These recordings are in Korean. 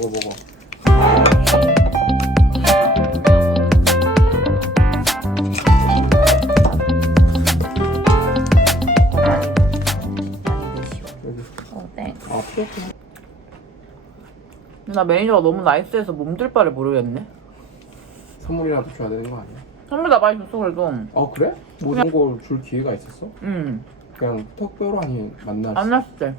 먹어. 여기. 네. 아, 그렇구나. 나 매니저가 너무 나이스해서 몸둘 바를 모르겠네. 선물이라도 줘야 되는 거 아니야? 선물 다 많이 줬어 그래도. 그래? 뭐 이런 걸 줄 기회가 있었어? 응. 그냥 톡으로 아니면 만났어? 만났을 때.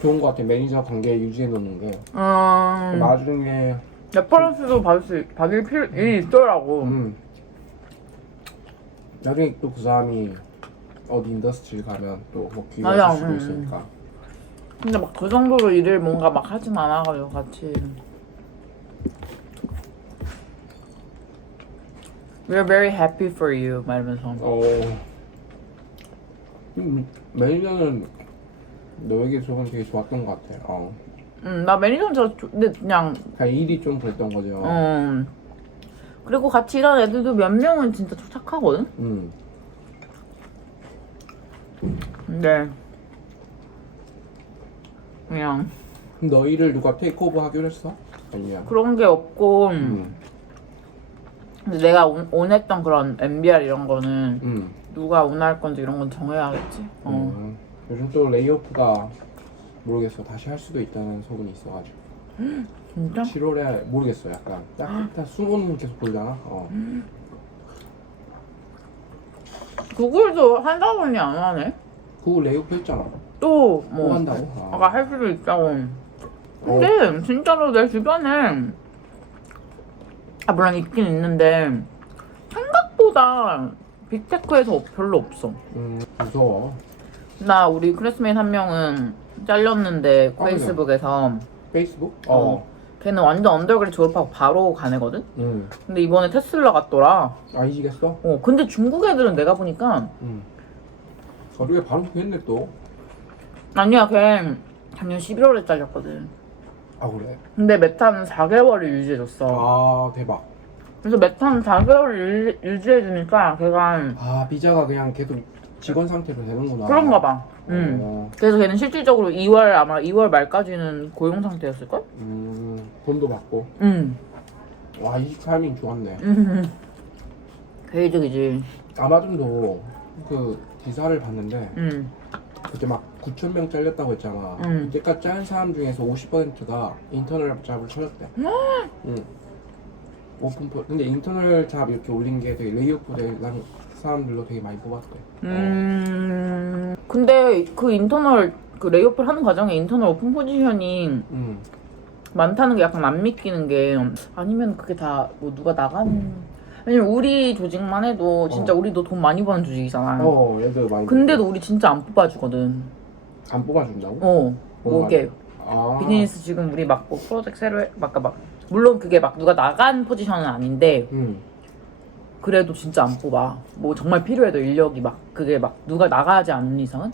좋은 거 같아. 매니저 관계 유지해 놓는 게. 음. 나중에 레퍼런스도 받을 필요 있더라고. 나중에 또 그 사람이 어디 인더스트리 가면 또 뭐 기회가 맞아, 있을 수도 있으니까. 근데 막 그 정도로 일을 뭔가 막 하진 않아가지고 같이. We're very happy for you 막 이러면서. 매니저는 너에게 저건 되게 좋았던 것 같아. 나 매니저는 근데 그냥. 일이 좀 그랬던 거죠. 그리고 같이 일하는 애들도 몇 명은 진짜 착하거든? 근데 그냥 그럼 너 일을 누가 테이크오버 하기로 했어? 아니야? 그런 게 없고 근데 내가 원했던 그런 MBR 이런 거는 누가 원할 건지 이런 건 정해야겠지. 요즘 또 레이오프가 모르겠어. 다시 할 수도 있다는 소문이 있어가지고. 진짜? 7월에 모르겠어. 약간 딱 수문 계속 돌잖아. 구글도 한다더니 안 하네. 그거 레이오프 했잖아. 또 뭐 한다고? 아까 할 수도 있다고. 근데 진짜로 내 주변에 물론 있긴 있는데 생각보다 빅테크에서 별로 없어. 무서워. 나 우리 클래스메이트 한 명은 잘렸는데 페이스북에서. 페이스북? 걔는 완전 언더그레이드 졸업하고 바로 간 애거든? 근데 이번에 테슬라 갔더라. 이직했어? 근데 중국 애들은 내가 보니까 어떻게 바로 했네 또. 아니야, 걔 작년 11월에 잘렸거든. 그래? 근데 메타는 4개월을 유지해줬어. 대박. 그래서 메타는 4개월을 유지해주니까 걔가 비자가 그냥 계속 직원 상태로 되는구나. 그런가 봐. 그래서 걔는 실질적으로 2월 말까지는 고용 상태였을걸? 돈도 받고. 이직 타이밍 좋았네. 개이득이지. 아마존도 그 기사를 봤는데 그때 막 9,000명 잘렸다고 했잖아. 이때까지 잘린 사람 중에서 50%가 인터널 잡을 쳐줬대. 근데 인터널 잡 이렇게 올린 게 되게 레이오프 된 사람들로 되게 많이 뽑았대. 근데 그 인터널 그 레이오프를 하는 과정에 인터널 오픈 포지션이 많다는 게 약간 안 믿기는 게, 아니면 그게 다 뭐 누가 나간. 왜냐면 우리 조직만 해도 진짜 우리도 돈 많이 버는 조직이잖아. 얘들 많이. 근데도 우리 진짜 안 뽑아주거든. 안 뽑아준다고? 이게 비즈니스 지금 우리 막 뭐 프로젝트 새로 물론 그게 막 누가 나간 포지션은 아닌데 그래도 진짜 안 뽑아. 뭐 정말 필요해도 인력이 막 그게 막 누가 나가지 않는 이상은.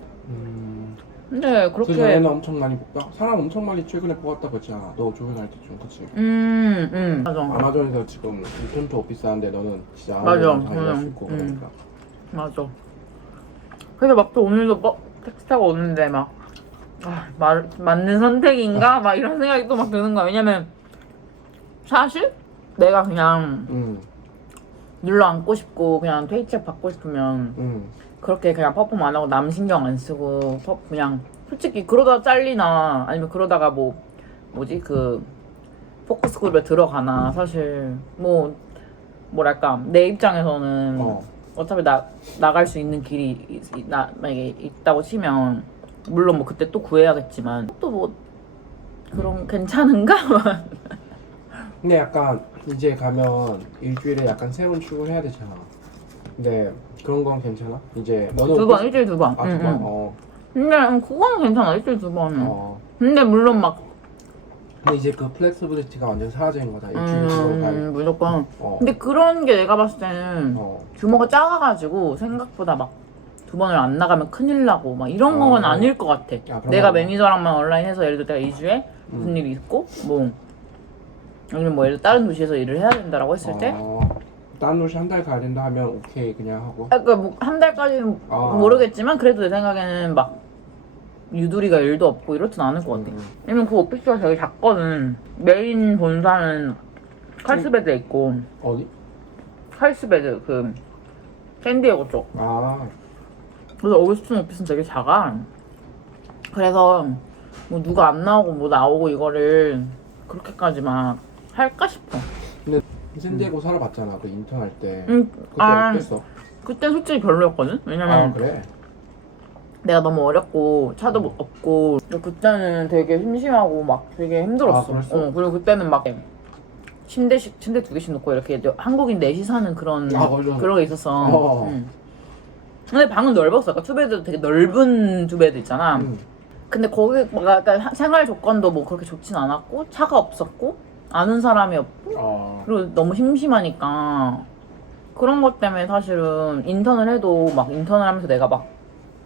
근데 그렇게. 그전에는 엄청 많이 뽑다. 사람 엄청 많이 최근에 뽑았다고 했잖아. 너 조용할 때좀 그치? 맞아. 아마존에서 지금 리턴트 오피스 하는데 너는 진짜 맞아. 아마존 일할 수 있고 그러니까. 맞아. 그래서 막 또 오늘도 택시 타고 오는데 막 맞는 선택인가? 막 이런 생각이 또 막 드는 거야. 왜냐면 사실 내가 그냥 눌러 앉고 싶고 그냥 페이책 받고 싶으면 그렇게 그냥 퍼폼 안 하고 남 신경 안 쓰고 그냥 솔직히 그러다 잘리나 아니면 그러다가 그 포커스 그룹에 들어가나 사실 뭐랄까 내 입장에서는 어차피 나갈 수 있는 길이 만약에 있다고 치면 물론 뭐 그때 또 구해야겠지만 또 그런 괜찮은가? 근데 약간 이제 가면 일주일에 약간 새로운 출근해야 되잖아. 근데 그런 건 괜찮아? 이제 너는 일주일에 2번. 두 번? 근데 그거는 괜찮아. 일주일에 2번은. 근데 물론 근데 이제 그 플렉스빌리티가 완전 사라진 거다. 일주일에 2번 가야. 무조건. 근데 그런 게 내가 봤을 때는 규모가 작아가지고 생각보다 2번을 안 나가면 큰일 나고 이런 건 아닐 것 같아. 내가 매니저랑만 온라인해서 예를 들어 내가 2주에 무슨 일이 있고 아니면 예를 들어 다른 도시에서 일을 해야 된다라고 했을 때 다른 도시 한 달 가야 된다 하면 오케이 그냥 하고. 그러니까 한 달까지는 모르겠지만 그래도 내 생각에는 유두리가 일도 없고 이렇진 않을 것 같아. 왜냐면 그 오피스가 되게 작거든. 메인 본사는 칼스베드에 있고 어디? 칼스베드 그 샌디에고 쪽. 아, 그래서 오스틴 오피스는 되게 작아. 그래서 뭐 누가 안 나오고 뭐 나오고 이거를 그렇게까지 막 할까 싶어. 근데 샌디에고 살아봤잖아. 그 인턴 할 때. 그때 어땠어? 그땐 솔직히 별로였거든. 왜냐면 아, 그래? 내가 너무 어렸고 차도 없고 그때는 되게 심심하고 막 되게 힘들었어. 아, 그랬어? 그리고 그때는 막 침대 2개씩 놓고 이렇게 한국인 넷이 사는 그런 맞아. 그런 게 있었어. 어. 근데 방은 넓었어. 그러니까 투베드 되게 넓은 투베드 있잖아. 근데 거기 막 약간 생활 조건도 뭐 그렇게 좋진 않았고 차가 없었고 아는 사람이 없고 그리고 너무 심심하니까 그런 것 때문에 사실은 인턴을 해도 막 인턴을 하면서 내가 막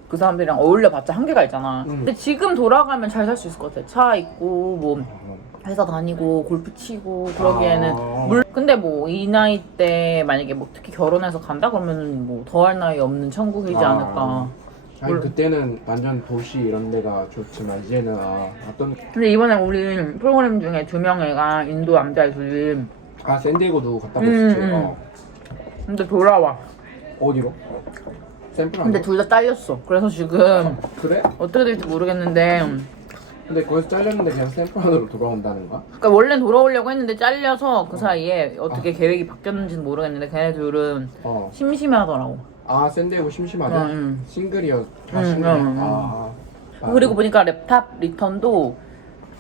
그 사람들이랑 어울려봤자 한계가 있잖아. 근데 지금 돌아가면 잘 살 수 있을 것 같아. 차 있고 뭐 회사 다니고 골프 치고 그러기에는 근데 뭐 이 나이 때 만약에 뭐 특히 결혼해서 간다 그러면 뭐 더할 나위 없는 천국이지 않을까. 아니 그때는 완전 도시 이런 데가 좋지만 이제는 어떤 근데 이번에 우리 프로그램 중에 2명애가 인도 남자애 둘이 샌디에고도 갔다 오셨지. 근데 돌아와. 어디로? 샌프란. 근데 둘 다 잘렸어. 그래서 지금 그래? 어떻게 될지 모르겠는데 근데 거기서 잘렸는데 그냥 샌프란으로 돌아온다는 거야? 그러니까 원래는 돌아오려고 했는데 잘려서 그 사이에 어떻게 계획이 바뀌었는지는 모르겠는데 걔네 둘은 심심해하더라고. 아 샌디에고 심심하대? 싱글이어 다 싱글. 그리고 보니까 랩탑 리턴도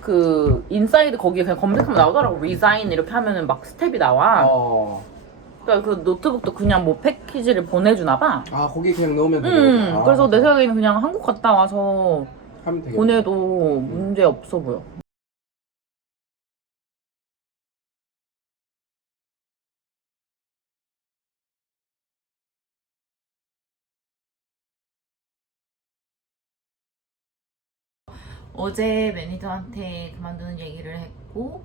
그 인사이드 거기에 그냥 검색하면 나오더라고. resign 이렇게 하면은 막 스텝이 나와. 그러니까 그 노트북도 그냥 뭐 패키지를 보내주나 봐. 아 거기 그냥 넣으면 되는 그래서 내 생각에는 그냥 한국 갔다 와서 하면 되겠네. 보내도 문제 없어 보여. 어제 매니저한테 그만두는 얘기를 했고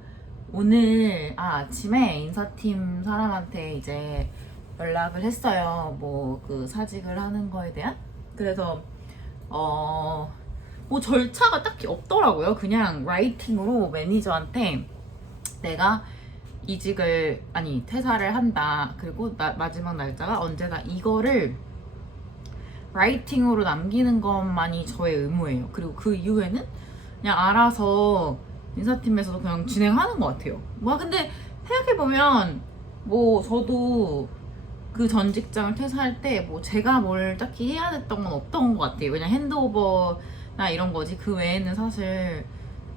오늘 아침에 인사팀 사람한테 이제 연락을 했어요. 뭐 그 사직을 하는 거에 대한. 그래서 뭐 절차가 딱히 없더라고요. 그냥 라이팅으로 매니저한테 내가 이직을 퇴사를 한다. 그리고 마지막 날짜가 언제다. 이거를 라이팅으로 남기는 것만이 저의 의무예요. 그리고 그 이후에는 그냥 알아서 인사팀에서도 그냥 진행하는 것 같아요. 뭐 근데 생각해보면 뭐 저도 그 전 직장을 퇴사할 때 뭐 제가 뭘 딱히 해야 됐던 건 없던 것 같아요. 그냥 핸드오버나 이런 거지. 그 외에는 사실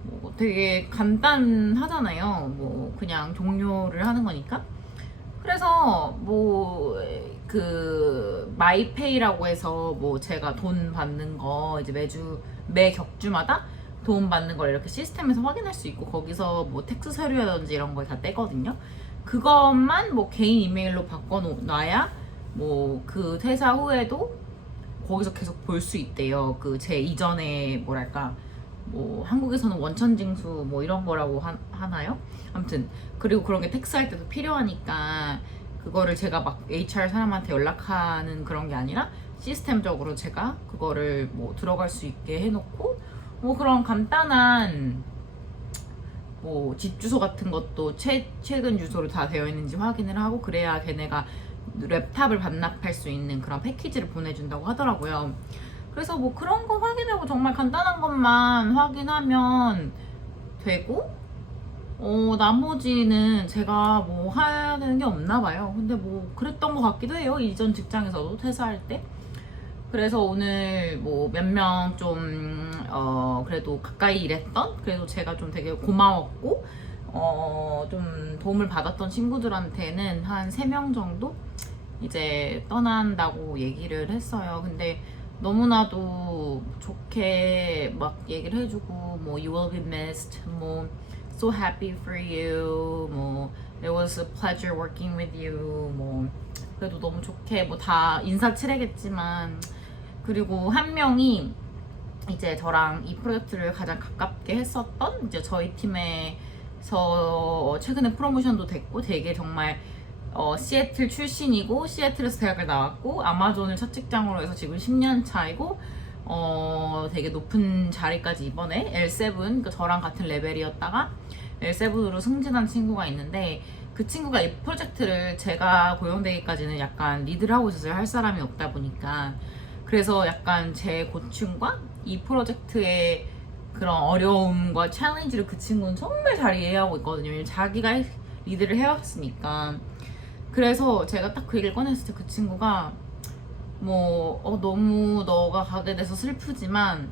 뭐 되게 간단하잖아요. 뭐 그냥 종료를 하는 거니까. 그래서 뭐 그 마이페이라고 해서 뭐 제가 돈 받는 거 이제 매 격주마다 돈 받는 걸 이렇게 시스템에서 확인할 수 있고 거기서 뭐 텍스 서류라든지 이런 걸 다 떼거든요. 그것만 뭐 개인 이메일로 바꿔놔야 뭐 그 퇴사 후에도 거기서 계속 볼 수 있대요. 그 제 이전에 뭐랄까 뭐 한국에서는 원천징수 뭐 이런 거라고 하나요? 아무튼 그리고 그런 게 텍스할 때도 필요하니까 그거를 제가 막 HR 사람한테 연락하는 그런 게 아니라 시스템적으로 제가 그거를 뭐 들어갈 수 있게 해놓고 뭐 그런 간단한 뭐 집 주소 같은 것도 최근 주소로 다 되어 있는지 확인을 하고 그래야 걔네가 랩탑을 반납할 수 있는 그런 패키지를 보내준다고 하더라고요. 그래서 뭐 그런 거 확인하고 정말 간단한 것만 확인하면 되고 나머지는 제가 뭐 해야 되는 게 없나 봐요. 근데 뭐 그랬던 것 같기도 해요. 이전 직장에서도 퇴사할 때. 그래서 오늘 뭐 몇 명 좀 그래도 가까이 일했던 그래도 제가 좀 되게 고마웠고 좀 도움을 받았던 친구들한테는 한 3명 정도 이제 떠난다고 얘기를 했어요. 근데 너무나도 좋게 막 얘기를 해주고 뭐 you will be missed, 뭐 so happy for you, 뭐 it was a pleasure working with you, 뭐 그래도 너무 좋게 뭐 다 인사치레겠지만 그리고 한 명이 이제 저랑 이 프로젝트를 가장 가깝게 했었던 이제 저희 팀에서 최근에 프로모션도 됐고 되게 정말 시애틀 출신이고 시애틀에서 대학을 나왔고 아마존을 첫 직장으로 해서 지금 10년 차이고 되게 높은 자리까지 이번에 L7, 그러니까 저랑 같은 레벨이었다가 L7으로 승진한 친구가 있는데 그 친구가 이 프로젝트를 제가 고용되기까지는 약간 리드를 하고 있었어요. 할 사람이 없다 보니까. 그래서 약간 제 고충과 이 프로젝트의 그런 어려움과 챌린지를 그 친구는 정말 잘 이해하고 있거든요. 왜냐면 자기가 리드를 해왔으니까. 그래서 제가 딱 그 얘기를 꺼냈을 때 그 친구가 너무 너가 가게 돼서 슬프지만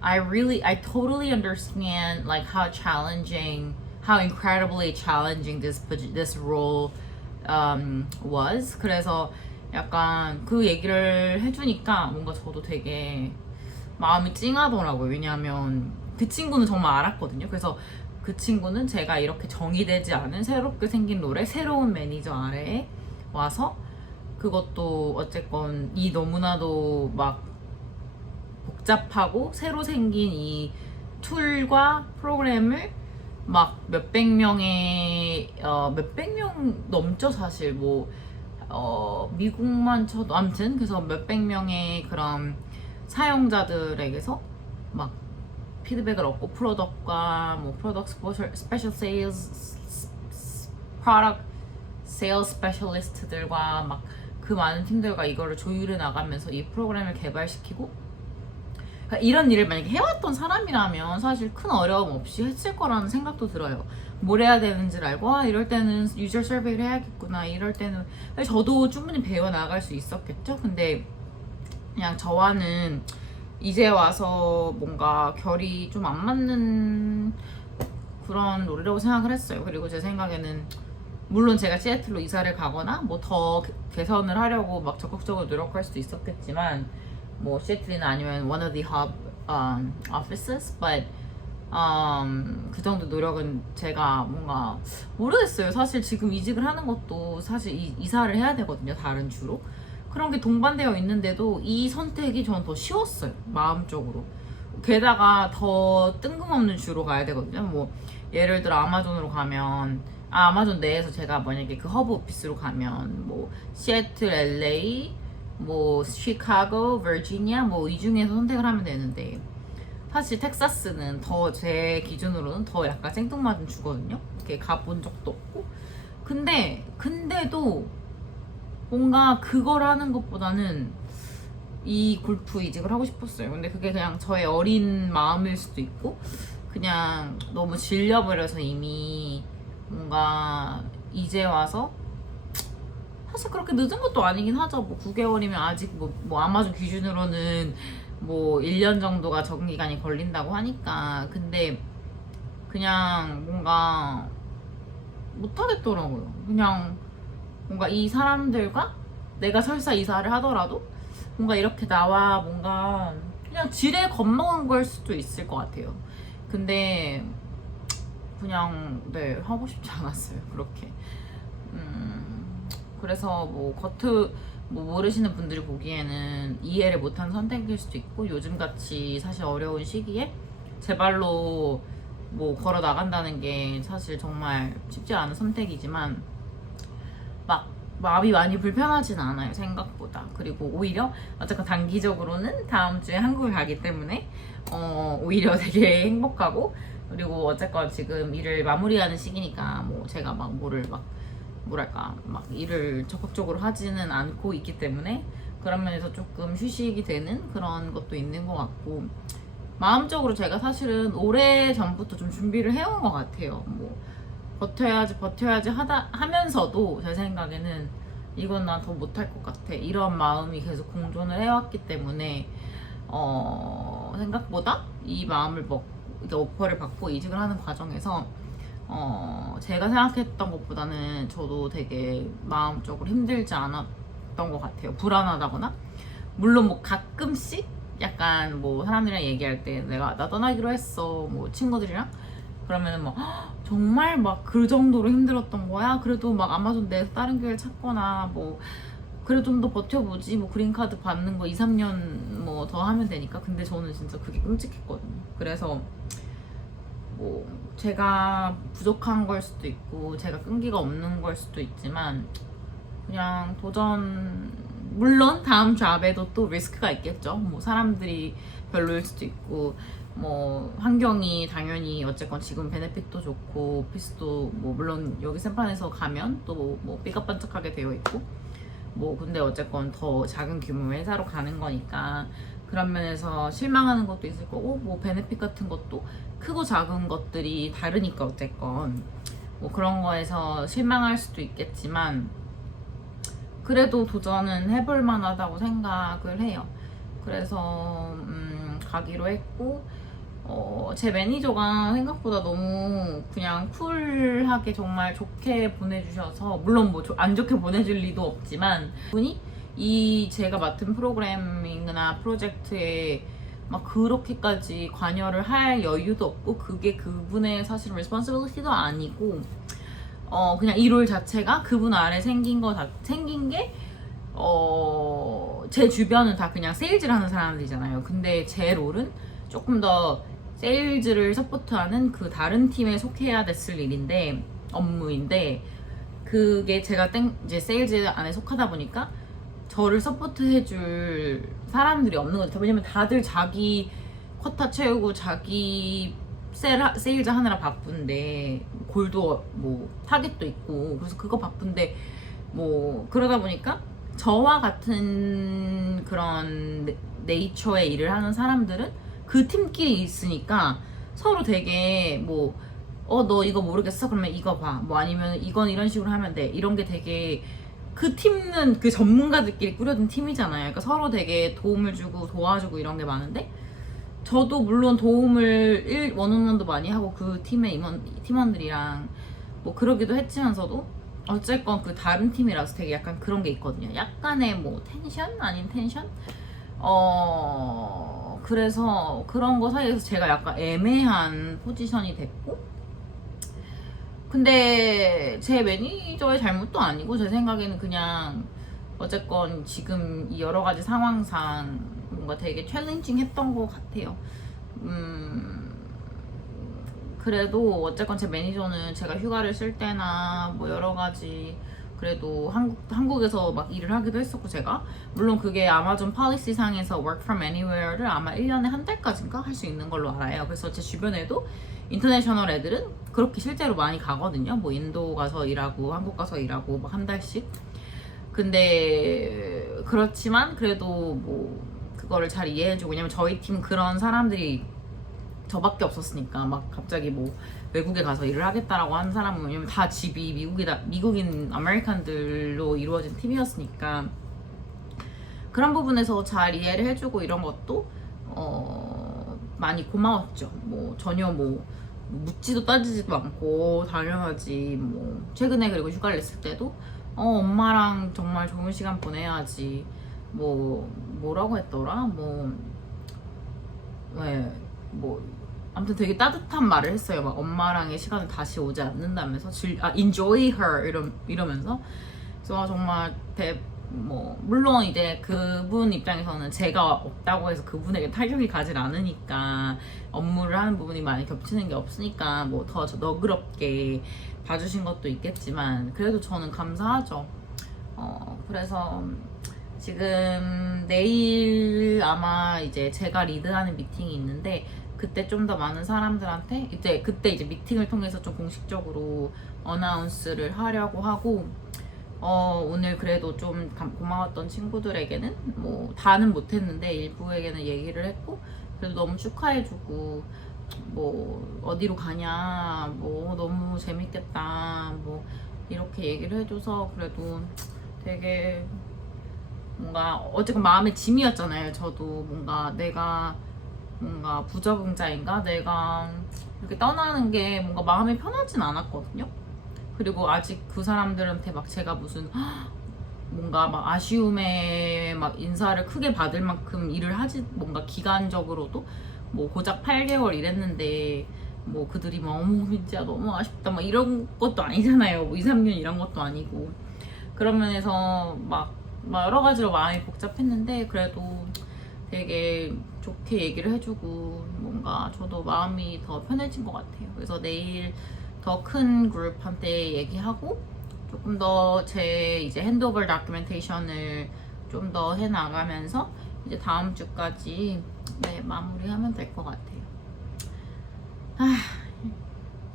I totally understand like how incredibly challenging this role was. 그래서 약간 그 얘기를 해주니까 뭔가 저도 되게 마음이 찡하더라고요. 왜냐하면 그 친구는 정말 알았거든요. 그래서 그 친구는 제가 이렇게 정의되지 않은 새롭게 생긴 롤에 새로운 매니저 아래에 와서 그것도 어쨌건 이 너무나도 막 복잡하고 새로 생긴 이 툴과 프로그램을 막 몇백 명 넘죠 사실. 미국만 쳐도 아무튼 그래서 몇백 명의 그런 사용자들에게서 막 피드백을 얻고 프로덕트과 프로덕트 스페셜 세일즈 프로덕트 세일즈 스페셜리스트들과 막 그 많은 팀들과 이거를 조율해 나가면서 이 프로그램을 개발시키고, 그러니까 이런 일을 만약에 해왔던 사람이라면 사실 큰 어려움 없이 했을 거라는 생각도 들어요. 뭘 해야 되는지를 알고 이럴 때는 유저 서베이를 해야겠구나, 이럴 때는 저도 충분히 배워 나갈 수 있었겠죠. 근데 그냥 저와는 이제 와서 뭔가 결이 좀 안 맞는 그런 롤이라고 생각을 했어요. 그리고 제 생각에는 물론 제가 시애틀로 이사를 가거나 더 개선을 하려고 막 적극적으로 노력할 수도 있었겠지만 시애틀이나 아니면 one of the hub offices, but 그 정도 노력은 제가 뭔가 모르겠어요. 사실 지금 이직을 하는 것도 사실 이사를 해야 되거든요. 다른 주로. 그런 게 동반되어 있는데도 이 선택이 저는 더 쉬웠어요. 마음적으로. 게다가 더 뜬금없는 주로 가야 되거든요. 예를 들어 아마존으로 가면 아마존 내에서 제가 만약에 그 허브 오피스로 가면 시애틀, LA, 시카고, 버지니아 이 중에서 선택을 하면 되는데 사실 텍사스는 더 제 기준으로는 더 약간 생뚱맞은 주거든요. 이렇게 가본 적도 없고. 근데도 뭔가 그걸 하는 것보다는 이 골프 이직을 하고 싶었어요. 근데 그게 그냥 저의 어린 마음일 수도 있고 그냥 너무 질려버려서 이미 뭔가 이제 와서 사실 그렇게 늦은 것도 아니긴 하죠. 9개월이면 아직 아마존 기준으로는 1년 정도가 적응기간이 걸린다고 하니까. 근데 그냥 뭔가 못하겠더라고요. 그냥 뭔가 이 사람들과 내가 설사 이사를 하더라도 뭔가 이렇게 나와 뭔가 그냥 지레 겁먹은 걸 수도 있을 것 같아요. 근데 그냥 하고 싶지 않았어요. 그렇게. 그래서 모르시는 분들이 보기에는 이해를 못한 선택일 수도 있고, 요즘같이 사실 어려운 시기에 제 발로 걸어 나간다는 게 사실 정말 쉽지 않은 선택이지만 막 마음이 많이 불편하진 않아요, 생각보다. 그리고 오히려 어쨌든 단기적으로는 다음 주에 한국을 가기 때문에 오히려 되게 행복하고, 그리고 어쨌건 지금 일을 마무리하는 시기니까 제가 일을 적극적으로 하지는 않고 있기 때문에 그런 면에서 조금 휴식이 되는 그런 것도 있는 것 같고, 마음적으로 제가 사실은 오래 전부터 좀 준비를 해온 것 같아요. 버텨야지 하면서도 제 생각에는 이건 난 더 못할 것 같아, 이런 마음이 계속 공존을 해왔기 때문에 생각보다 이 마음을 이렇게 오퍼를 받고 이직을 하는 과정에서 제가 생각했던 것보다는 저도 되게 마음적으로 힘들지 않았던 것 같아요. 불안하다거나. 물론 가끔씩 약간 사람들이랑 얘기할 때 나 떠나기로 했어, 친구들이랑 그러면은 정말 그 정도로 힘들었던 거야? 그래도 아마존 내에서 다른 기회를 찾거나 그래 좀 더 버텨보지, 그린카드 받는 거 2, 3년 더 하면 되니까. 근데 저는 진짜 그게 끔찍했거든요. 그래서 제가 부족한 걸 수도 있고 제가 끈기가 없는 걸 수도 있지만 그냥 도전을 물론 다음 잡에도 또 리스크가 있겠죠. 뭐 사람들이 별로일 수도 있고 뭐 환경이 당연히 어쨌건 지금 베네핏도 좋고 오피스도 뭐 물론 여기 샌프란에서 가면 또 뭐 삐까뻔쩍하게 되어 있고 뭐 근데 어쨌건 더 작은 규모의 회사로 가는 거니까 그런 면에서 실망하는 것도 있을 거고 뭐 베네핏 같은 것도 크고 작은 것들이 다르니까 어쨌건 뭐 그런 거에서 실망할 수도 있겠지만 그래도 도전은 해볼 만하다고 생각을 해요. 그래서 가기로 했고 제 매니저가 생각보다 너무 그냥 쿨하게 정말 좋게 보내주셔서 물론 뭐 안 좋게 보내줄 리도 없지만 분이 이 제가 맡은 프로그래밍이나 프로젝트에 막 그렇게까지 관여를 할 여유도 없고 그게 그분의 사실 responsibility도 아니고 그냥 이 롤 자체가 그분 아래 생긴 게 제 주변은 다 그냥 세일즈를 하는 사람들이잖아요. 근데 제 롤은 조금 더 세일즈를 서포트하는 그 다른 팀에 속해야 됐을 업무인데 그게 제가 이제 세일즈 안에 속하다 보니까 저를 서포트해줄 사람들이 없는 거죠. 왜냐면 다들 자기 쿼터 채우고 자기 세일즈 하느라 바쁜데 골도 뭐 타겟도 있고 그래서 그거 바쁜데 뭐 그러다 보니까 저와 같은 그런 네이처의 일을 하는 사람들은 그 팀끼리 있으니까 서로 되게 뭐 너 이거 모르겠어? 그러면 이거 봐. 뭐 아니면 이건 이런 식으로 하면 돼. 이런 게 되게 그 팀은 그 전문가들끼리 꾸려진 팀이잖아요. 그러니까 서로 되게 도움을 주고 도와주고 이런 게 많은데 저도 물론 도움을 원온원도 많이 하고 그 팀의 팀원들이랑 뭐 그러기도 했지만서도 어쨌건 그 다른 팀이라서 되게 약간 그런 게 있거든요. 약간의 뭐 텐션? 아닌 텐션? 그래서 그런 거 사이에서 제가 약간 애매한 포지션이 됐고 근데 제 매니저의 잘못도 아니고 제 생각에는 그냥 어쨌건 지금 이 여러 가지 상황상 뭔가 되게 챌린징 했던 것 같아요. 그래도 어쨌건 제 매니저는 제가 휴가를 쓸 때나 뭐 여러 가지 그래도 한국에서 막 일을 하기도 했었고 제가 물론 그게 아마존 policy 상에서 work from anywhere를 아마 1년에 한 달까지인가 할 수 있는 걸로 알아요. 그래서 제 주변에도 인터내셔널 애들은 그렇게 실제로 많이 가거든요. 뭐 인도 가서 일하고 한국 가서 일하고 막 한 달씩. 근데 그렇지만 그래도 뭐 그거를 잘 이해해주고 왜냐면 저희 팀 그런 사람들이 저밖에 없었으니까 막 갑자기 뭐 외국에 가서 일을 하겠다라고 하는 사람은 왜냐면 다 집이 미국인 아메리칸들로 이루어진 팀이었으니까 그런 부분에서 잘 이해를 해주고 이런 것도 많이 고마웠죠. 뭐 전혀 뭐 묻지도 따지지도 않고 당연하지 뭐 최근에 그리고 휴가를 냈을 때도 엄마랑 정말 좋은 시간 보내야지 뭐 뭐라고 했더라 뭐 아무튼 되게 따뜻한 말을 했어요. 막 엄마랑의 시간은 다시 오지 않는다면서 enjoy her 이러면서 그래서 정말 뭐 물론 이제 그분 입장에서는 제가 없다고 해서 그분에게 타격이 가질 않으니까 업무를 하는 부분이 많이 겹치는 게 없으니까 뭐 더 너그럽게 봐주신 것도 있겠지만 그래도 저는 감사하죠. 그래서 지금 내일 아마 이제 제가 리드하는 미팅이 있는데 그때 좀 더 많은 사람들한테 그때 이제 미팅을 통해서 좀 공식적으로 어나운스를 하려고 하고 오늘 그래도 좀 고마웠던 친구들에게는 뭐 다는 못했는데 일부에게는 얘기를 했고 그래도 너무 축하해주고 뭐 어디로 가냐 뭐 너무 재밌겠다 뭐 이렇게 얘기를 해줘서 그래도 되게 뭔가 어쨌든 마음의 짐이었잖아요. 저도 뭔가 내가 뭔가 부적응자인가 내가 이렇게 떠나는 게 뭔가 마음이 편하진 않았거든요. 그리고 아직 그 사람들한테 막 제가 무슨 뭔가 막 아쉬움에 막 인사를 크게 받을 만큼 일을 하지 뭔가 기간적으로도 뭐 고작 8개월 일했는데 뭐 그들이 막 어머 진짜 너무 아쉽다 막 이런 것도 아니잖아요. 뭐 2, 3년 이런 것도 아니고 그런 면에서 막 여러 가지로 마음이 복잡했는데 그래도 되게 좋게 얘기를 해주고 뭔가 저도 마음이 더 편해진 것 같아요. 그래서 내일 더 큰 그룹한테 얘기하고 조금 더 제 이제 핸드오버 다큐멘테이션을 좀 더 해나가면서 이제 다음 주까지 네, 마무리하면 될 것 같아요.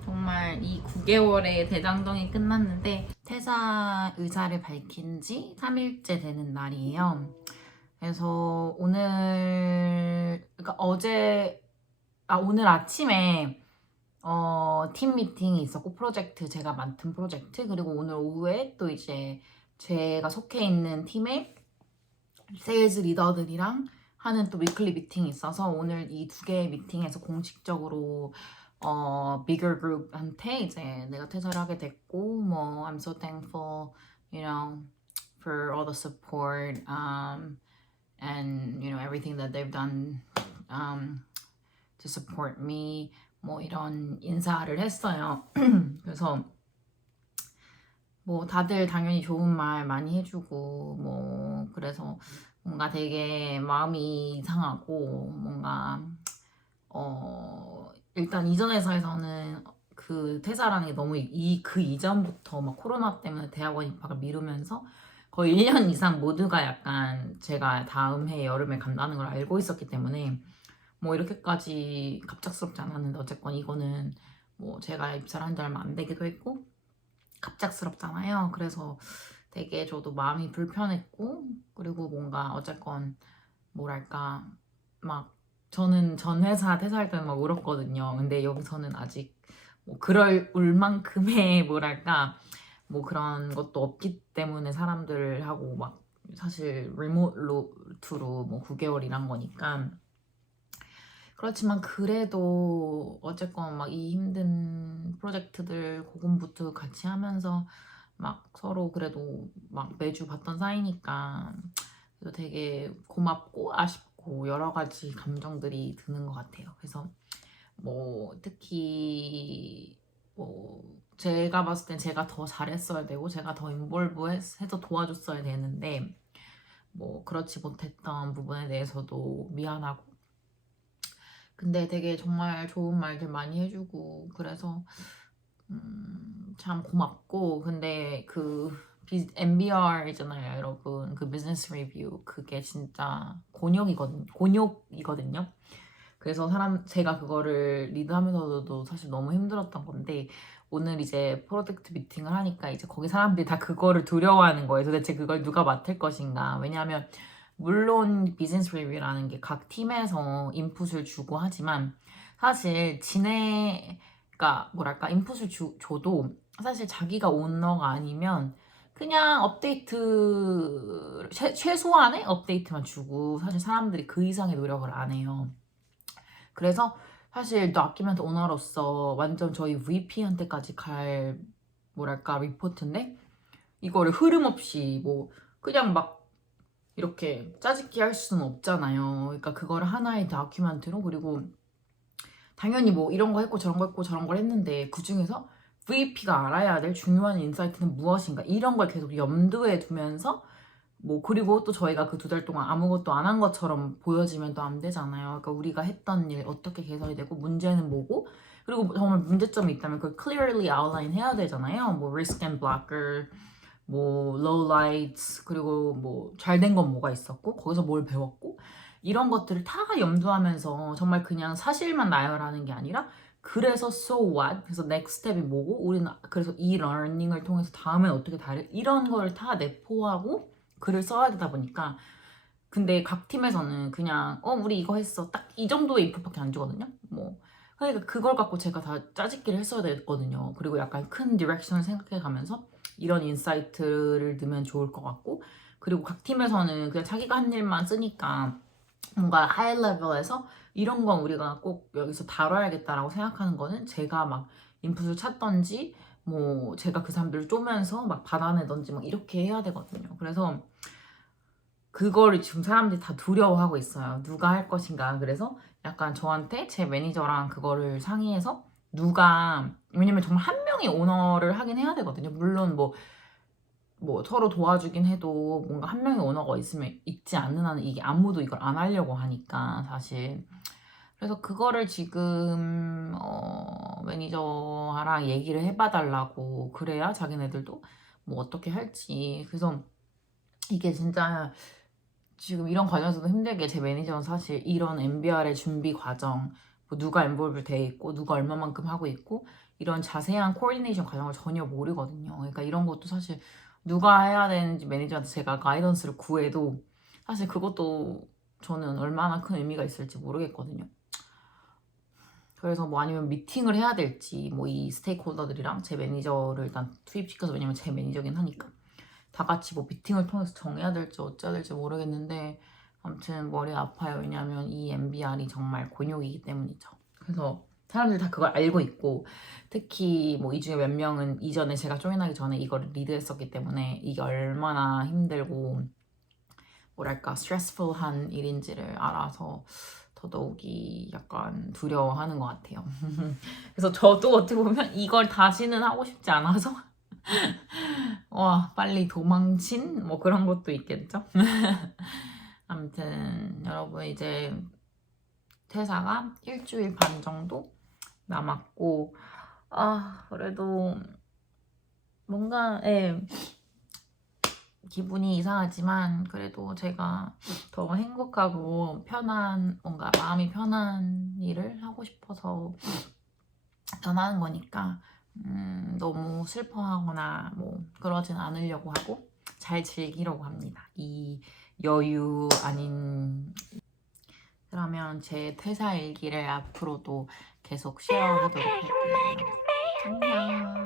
정말 이 9개월의 대장정이 끝났는데 퇴사 의사를 밝힌 지 3일째 되는 날이에요. 그래서 그러니까 오늘 아침에 팀 미팅이 있었고 제가 맡은 프로젝트, 그리고 오늘 오후에 또 이제 제가 속해 있는 팀의 세일즈 리더들이랑 하는 또 위클리 미팅이 있어서 오늘 이 2개의 미팅에서 공식적으로 bigger group한테 이제 내가 퇴사를 하게 됐고, 뭐 I'm so thankful, you know, for all the support and you know everything that they've done to support me, 뭐 이런 인사를 했어요. 그래서 뭐 다들 당연히 좋은 말 많이 해주고 뭐 그래서 뭔가 되게 마음이 이상하고, 뭔가 일단 이전 회사에서는 그 퇴사라는 게 너무 그 이전부터 막 코로나 때문에 대학원 입학을 미루면서 거의 1년 이상 모두가 약간 제가 다음 해 여름에 간다는 걸 알고 있었기 때문에 뭐 이렇게까지 갑작스럽지 않았는데, 어쨌건 이거는 뭐 제가 입사를 한 지 얼마 안 되기도 했고 갑작스럽잖아요. 그래서 되게 저도 마음이 불편했고, 그리고 뭔가 어쨌건 뭐랄까 막 저는 전 회사 퇴사할 때는 막 울었거든요. 근데 여기서는 아직 뭐 그럴 울 만큼의 뭐랄까 뭐 그런 것도 없기 때문에 사람들하고 막 사실 리모트로 뭐 9개월 일한 거니까. 그렇지만 그래도 어쨌건 막 이 힘든 프로젝트들 고군분투 같이 하면서 막 서로 그래도 막 매주 봤던 사이니까 그래서 되게 고맙고 아쉽고 여러 가지 감정들이 드는 것 같아요. 그래서 뭐 특히 뭐 제가 봤을 땐 제가 더 잘했어야 되고 제가 더 인볼브해서 도와줬어야 되는데 뭐 그렇지 못했던 부분에 대해서도 미안하고, 근데 되게 정말 좋은 말들 많이 해주고 그래서 참 고맙고. 근데 그 MBR이잖아요 여러분, 그 비즈니스 리뷰, 그게 진짜 곤욕이거든요. 그래서 제가 그거를 리드하면서도 사실 너무 힘들었던 건데, 오늘 이제 프로젝트 미팅을 하니까 이제 거기 사람들이 다 그거를 두려워하는 거예요. 도대체 그걸 누가 맡을 것인가. 왜냐하면 물론 비즈니스 리뷰라는 게 각 팀에서 인풋을 주고 하지만 사실 그러니까 뭐랄까 인풋을 줘도 사실 자기가 오너가 아니면 그냥 업데이트 최소한의 업데이트만 주고 사실 사람들이 그 이상의 노력을 안 해요. 그래서 사실 다큐멘트 오너로서 완전 저희 VP한테까지 갈 뭐랄까 리포트인데, 이거를 흐름 없이 뭐 그냥 막 이렇게 짜집기 할 수는 없잖아요. 그러니까 그거를 하나의 다큐멘트로, 그리고 당연히 뭐 이런 거 했고 저런 거 했고 저런 걸 했는데 그 중에서 VP가 알아야 될 중요한 인사이트는 무엇인가, 이런 걸 계속 염두에 두면서 뭐 그리고 또 저희가 그 2달 동안 아무것도 안 한 것처럼 보여지면 또 안 되잖아요. 그러니까 우리가 했던 일 어떻게 개선이 되고 문제는 뭐고, 그리고 정말 문제점이 있다면 그걸 clearly outline 해야 되잖아요. 뭐 risk and blocker, 뭐 low lights, 그리고 뭐 잘 된 건 뭐가 있었고 거기서 뭘 배웠고, 이런 것들을 다 염두하면서 정말 그냥 사실만 나열하는 게 아니라 그래서 so what? 그래서 next step이 뭐고 우리는 그래서 이 learning을 통해서 다음엔 어떻게 이런 걸 다 내포하고 글을 써야 되다 보니까. 근데 각 팀에서는 그냥 우리 이거 했어 딱 이 정도의 인풋밖에 안 주거든요. 뭐 그러니까 그걸 갖고 제가 다 짜집기를 했어야 됐거든요. 그리고 약간 큰 디렉션을 생각해 가면서 이런 인사이트를 넣으면 좋을 것 같고, 그리고 각 팀에서는 그냥 자기가 한 일만 쓰니까 뭔가 하이 레벨에서 이런 건 우리가 꼭 여기서 다뤄야겠다라고 생각하는 거는 제가 막 인풋을 찾던지 뭐 제가 그 사람들을 쪼면서 막 받아내던지 막 이렇게 해야 되거든요. 그래서 그거를 지금 사람들이 다 두려워하고 있어요. 누가 할 것인가. 그래서 약간 저한테 제 매니저랑 그거를 상의해서 왜냐면 정말 한 명이 오너를 하긴 해야 되거든요. 물론 뭐 서로 도와주긴 해도 뭔가 한 명의 오너가 있지 않는 한은 이게 아무도 이걸 안 하려고 하니까 사실. 그래서 그거를 지금 매니저랑 얘기를 해봐달라고, 그래야 자기네들도 뭐 어떻게 할지. 그래서 이게 진짜 지금 이런 과정에서도 힘들게 제 매니저는 사실 이런 MBR의 준비 과정, 뭐 누가 인볼브 돼 있고 누가 얼마만큼 하고 있고 이런 자세한 코디네이션 과정을 전혀 모르거든요. 그러니까 이런 것도 사실 누가 해야 되는지 매니저한테 제가 가이던스를 구해도 사실 그것도 저는 얼마나 큰 의미가 있을지 모르겠거든요. 그래서 뭐 아니면 미팅을 해야 될지 뭐 이 스테이크홀더들이랑 제 매니저를 일단 투입시켜서, 왜냐면 제 매니저긴 하니까 다 같이 뭐 미팅을 통해서 정해야 될지 어쩌야 될지 모르겠는데 아무튼 머리 아파요. 왜냐면 이 MBR이 정말 곤욕이기 때문이죠. 그래서 사람들이 다 그걸 알고 있고, 특히 뭐 이 중에 몇 명은 이전에 제가 조인하기 전에 이거를 리드했었기 때문에 이게 얼마나 힘들고 뭐랄까 스트레스풀한 일인지를 알아서 더더욱이 약간 두려워하는 것 같아요. 그래서 저도 어떻게 보면 이걸 다시는 하고 싶지 않아서 와 빨리 도망친 뭐 그런 것도 있겠죠. 아무튼 여러분 이제 퇴사가 일주일 반 정도 남았고, 그래도 뭔가 기분이 이상하지만 그래도 제가 더 행복하고 편한, 뭔가 마음이 편한 일을 하고 싶어서 전하는 거니까 너무 슬퍼하거나 뭐 그러진 않으려고 하고 잘 즐기려고 합니다. 이 여유 아닌. 그러면 제 퇴사 일기를 앞으로도 계속 쉐어하도록 할게요. 안녕.